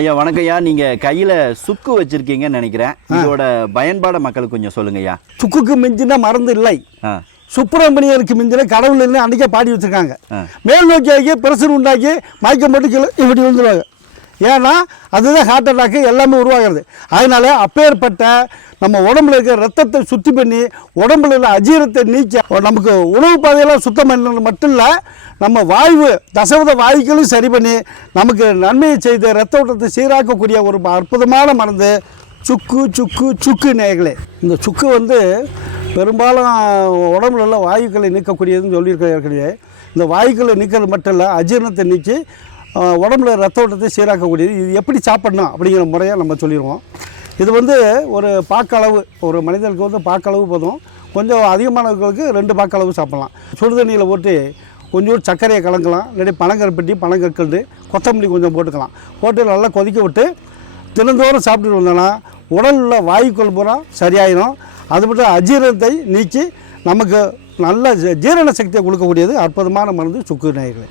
ஐயா வணக்கம் ஐயா. நீங்கள் கையில் சுக்கு வச்சுருக்கீங்கன்னு நினைக்கிறேன். இதோட பயன்பாடை மக்களுக்கு கொஞ்சம் சொல்லுங்க ஐயா. சுக்குக்கு மிஞ்சின மருந்து இல்லை, சுப்பிரமணியருக்கு மிஞ்சின கடவுள் இல்லை அன்றைக்கே பாடி வச்சுருக்காங்க. மேல் நோக்கி ஆகி பிரஷர் உண்டாக்கி மயக்கம் போட்டு கீழே இப்படி விழுந்துருவாங்க. ஏன்னா அதுதான் ஹார்ட் அட்டாக்கு எல்லாமே உருவாகிறது. அதனால அப்பேற்பட்ட நம்ம உடம்புல இருக்கிற ரத்தத்தை சுத்தி பண்ணி உடம்புல இருக்கிற அஜீரத்தை நீக்கி நமக்கு உணவு பாதையெல்லாம் சுத்தம் பண்ணது மட்டும் இல்லை, நம்ம வாயு தசவத வாயுக்களும் சரி பண்ணி நமக்கு நன்மையை செய்து ரத்த ஓட்டத்தை சீராக்கக்கூடிய ஒரு அற்புதமான மருந்து சுக்கு. சுக்கு சுக்கு நேயர்களே, இந்த சுக்கு வந்து பெரும்பாலும் உடம்புல உள்ள வாயுக்களை நீக்கக்கூடியதுன்னு சொல்லியிருக்க ஏற்கனவே. இந்த வாயுக்களை நீக்கிறது மட்டும் இல்லை, அஜீரணத்தை நீக்கி உடம்புல ரத்த ஓட்டத்தை சீராக்கக்கூடியது. இது எப்படி சாப்பிடணும் அப்படிங்கிற முறையாக நம்ம சொல்லிடுவோம். இது வந்து ஒரு பாக்களவு, ஒரு மனிதனுக்கு வந்து பாக்களவு போதும். கொஞ்சம் அதிகமானவர்களுக்கு 2 பாக்களவு சாப்பிட்லாம். சுடுதண்ணியில் போட்டு கொஞ்சம் சர்க்கரையை கலக்கலாம், இல்லாட்டி பனங்கருப்பட்டி பனங்கற்கண்டு கொத்தமல்லி கொஞ்சம் போட்டுக்கலாம். போட்டு நல்லா கொதிக்க விட்டு தினந்தோறும் சாப்பிட்டுட்டு வந்தோன்னா உடல் உள்ள வாயுக்கள் பூரா சரியாயிடும். அது மட்டும் அஜீரணத்தை நீக்கி நமக்கு நல்ல ஜீரண சக்தியை கொடுக்கக்கூடியது அற்புதமான மருந்து சுக்கு நேயர்களே.